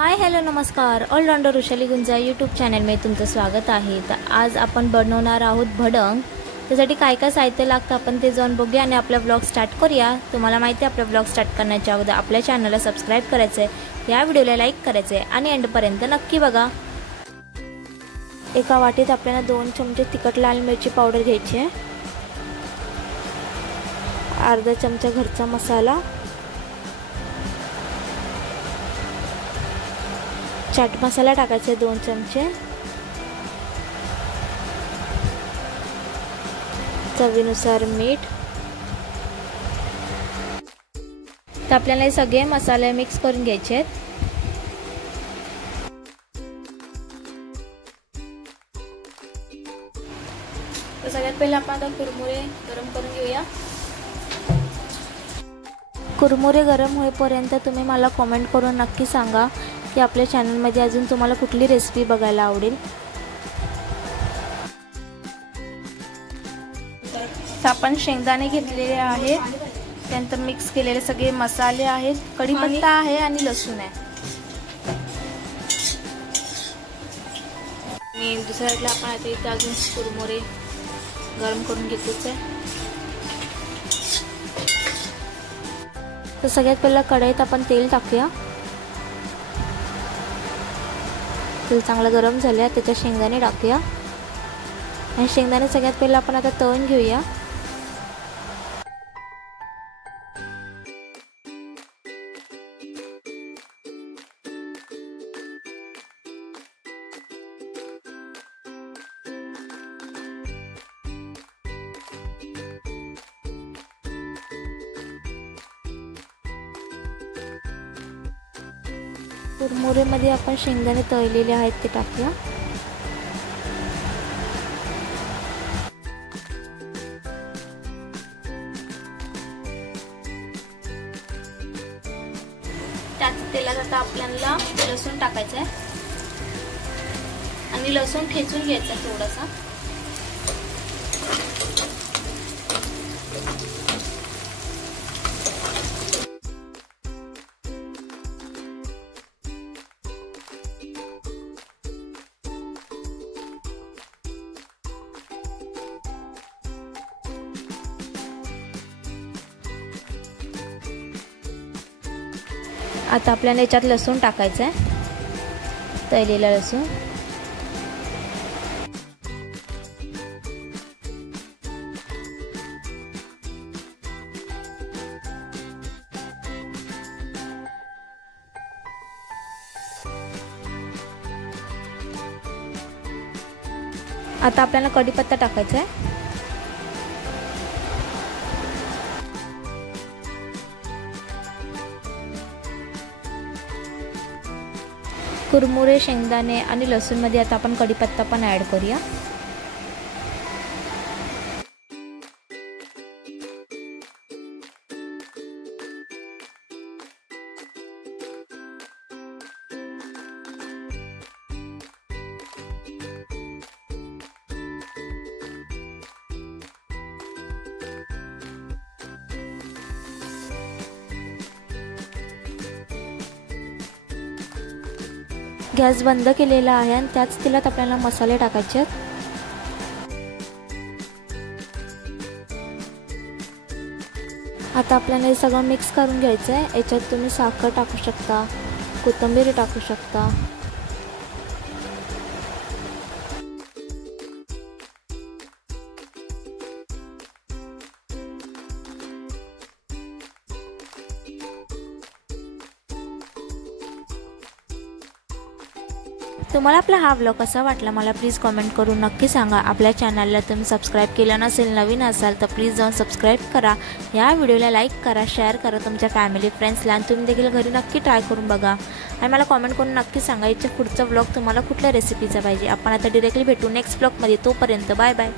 Hi hello नमस्कार. Allrounder Vrushali गुंजा YouTube channel में तुमचं स्वागत आहे. तर आज आपण बनवणार आहोत भडंग. त्यासाठी काय काय साहित्य लागतं आपण ते जाऊन बघूया आणि आपला ब्लॉग स्टार्ट करूया. तुम्हाला माहिती आहे आपला ब्लॉग स्टार्ट करण्याच्या अगोदर आपल्या चॅनलला सबस्क्राइब करायचं आहे, या व्हिडिओला लाईक करायचं आहे आणि एंडपर्यंत नक्की बघा. एका वाटीत आपल्याला 2 चमचे तिखट लाल मिरची पावडर घ्यायची आहे, अर्धा चमचा घरचा मसाला, चाट मसाला टाकायचा 2 चमचे, चवीनुसार मीठ. तर आपल्याला हे सगळे मसाले मिक्स करून घ्यायचे आहेत. तर सगळ्यात पहिले आपण आता कुरमुरे गरम करून घेऊया. कुरमुरे गरम होईपर्यंत तुम्ही मला कमेंट करून नक्की सांगा की आपल्या चॅनलमध्ये अजून तुम्हाला कुठली रेसिपी बघायला आवडेल. तर आपण शेंगदाणे घेतलेले आहेत, त्यानंतर मिक्स केलेले सगळे मसाले आहेत, कढीपत्ता आहे आणि लसूण आहे. आणि दुसऱ्या साईडला आपण आता इथे अजून कुरमुरे गरम करून घेतोच आहे. तर सगळ्यात पहिला कढईत आपण तेल टाकूया. तेल चांगलं गरम झालं, त्याच्यात शेंगदाणे टाकूया आणि शेंगदाणे सगळ्यात पहिला आपण आता तळून घेऊया. कुरमुरेमध्ये आपण शेंगदाणे तळलेले आहेत ते टाकूया. त्याच तेलात आता आपल्याला लसूण टाकायचं आहे आणि लसूण ठेचून घ्यायचं आहे थोडासा. आता आपल्याला याच्यात लसूण टाकायचं आहे, तळलेला लसूण. आता आपल्याला कढीपत्ता टाकायचा आहे. कुरमुरे, शेंगदाणे आणि लसूण मध्ये आता आपण कढीपत्ता पण ऍड करूया. गॅस बंद केलेला आहे आणि त्याच तेलात आपल्याला मसाले टाकायचे आहेत. आता आपल्याला हे सगळं मिक्स करून घ्यायचं आहे. याच्यात तुम्ही साखर टाकू शकता, कोथिंबीर टाकू शकता. तुम्हाला आपला हा व्लॉग कसा वाटला मला प्लीज कमेंट करून नक्की सांगा. आपल्या चॅनलला तुम्ही सबस्क्राईब केलं नसेल, नवीन असाल तर प्लीज जाऊन सबस्क्राईब करा. या व्हिडिओला लाईक करा, शेअर करा तुमच्या फॅमिली फ्रेंड्सला आणि तुम्ही देखील घरी नक्की ट्राय करून बघा आणि मला कमेंट करून नक्की सांगा याच्या पुढचा व्लॉग तुम्हाला कुठल्या रेसिपीचा पाहिजे. आपण आता डायरेक्टली भेटू नेक्स्ट व्लॉगमध्ये. तोपर्यंत बाय बाय.